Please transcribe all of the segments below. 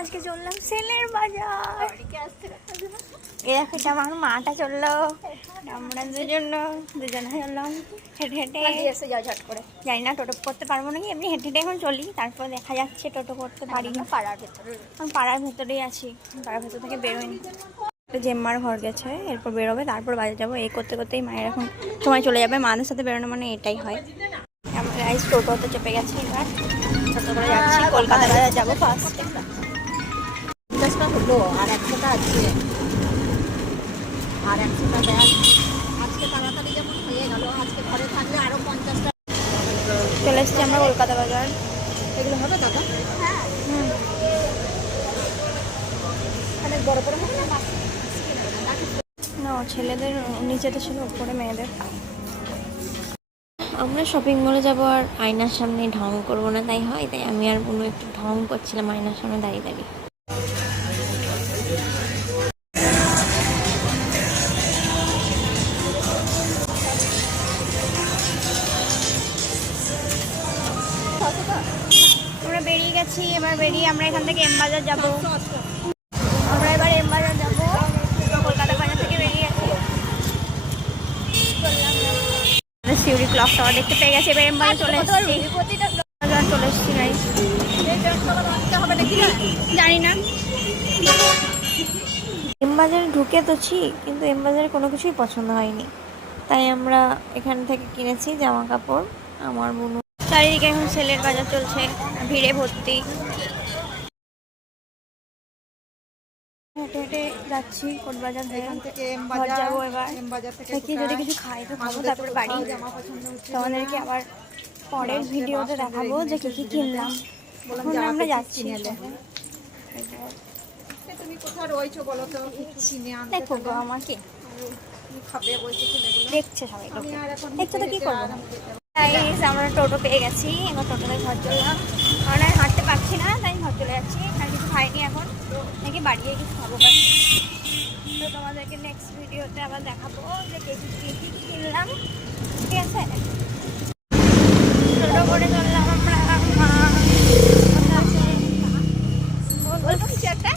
আজকে চললাম সেলের বাজার। এটা আমার মাটা চললো, আমরা দুজনে চললাম হেঁটে হেঁটে। জানি না টোটো করতে পারবো নাকি, এমনি হেঁটে হেঁটে এখন চলি, তারপর দেখা যাচ্ছে টোটো করতে পারি না। পাড়ার ভেতরেই আছি, পাড়ার ভেতর থেকে বেরোয়নি। জেম্মার ঘর গেছে, এরপর বেরোবে, তারপর বাজার যাবো। এই করতে করতেই মায়ের এখন সময় চলে যাবে। মাদের সাথে বেরোনো মানে এটাই হয়। আমরা টোটোতে চেপে গেছি, এবার টোটো করে যাচ্ছি কলকাতা বাজার যাবো ফার্স্ট। হলো আর 100টা আছে, আর 100টা ব্যাগ আজকে তাড়াতাড়ি যেমন হয়ে গেল, আজকে ঘরে থাকলে আরো 50টা। চলে এসেছি আমরা কলকাতা বাজার। এগুলো হবে দাদা? হ্যাঁ, অনেক বড় বড় হবে না? না, ছেলেদের নিচেতে ছিল, উপরে মেয়েদের। আমরা শপিং মলে যাবো আর আয়নার সামনে ঢং করবো না, তাই হয়। তাই আমি আর বোনও একটু ঢং করছিলাম আয়নার সামনে দাঁড়িয়ে দাঁড়িয়ে। আমরা বেরিয়ে গেছি, এবার বেরিয়ে আমরা এখান থেকে এম বাজার যাবো। আমরা এবার এম বাজার যাবো, কলকাতা বাজার থেকে বেরিয়ে গেছি। সিউড়ি ক্লক টাওয়ার দেখতে পেয়ে গেছি, এবার এম বাজার চলে এসেছি। চলে এসেছি গাইস, জানি না। এম বাজারে ঢুকে তোছি, কিন্তু এম বাজারে কোনো কিছুই পছন্দ হয়নি, তাই আমরা এখান থেকে কিনেছি জামা কাপড়। আমার বোন চারিদিকে এখন সেলের বাজার চলছে, ভিড়ে ভর্তি। হেঁটে হেঁটে যাচ্ছি কোট বাজার হয়ে, ঘর যাবো এবার। দেখি যদি কিছু খাই তো খাবো, তারপরে বাড়ি। তোমাদেরকে আবার পরের ভিডিওতে দেখাবো যে কি কি কিনলাম। এখন আমরা যাচ্ছি। তুমি কোথায় রয়েছো বলো তো, কিছু কিনে আনতে। দেখো গো আমাকে খাবে বলছে ছেলেগুলো, দেখছে সবাই, দেখছো তো কি করবো। আমরা টোটো পেয়ে গেছি, এবার টোটোতে ঘর চললাম। কারণ আর হাঁটতে পারছি না, তাই ঘর চলে যাচ্ছি। আর কিছু খাইনি এখন, নাকি বাড়ি গিয়ে কিছু খাবো। তো তোমাদেরকে নেক্সট ভিডিওতে আবার দেখাবো যে কি কি কিনলাম, ঠিক আছে। টোটো করে চললাম আমরা। বলবো কিছু একটা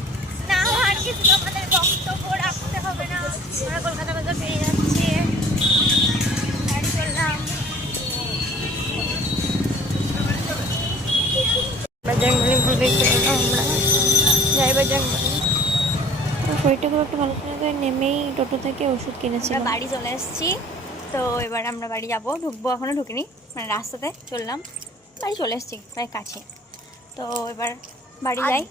না, আর কিছু তোমাদের বক্তব্য রাখতে হবে না। আমরা কলকাতা বাজার পেয়ে যাচ্ছি, গাড়ি চললাম। জঙ্গলি ঘুরে চললাম আমরা, যাইবার জঙ্গলি। শরীরটা খুব একটা ভালো ছিল, নেমেই টোটো থেকে ওষুধ কিনেছি। বাড়ি চলে এসেছি, তো এবার আমরা বাড়ি যাবো। ঢুকবো, এখনো ঢুকিনি, মানে রাস্তাতে চললাম। বাড়ি চলে এসেছি প্রায় কাছে, তো এবার বাড়ি যাই।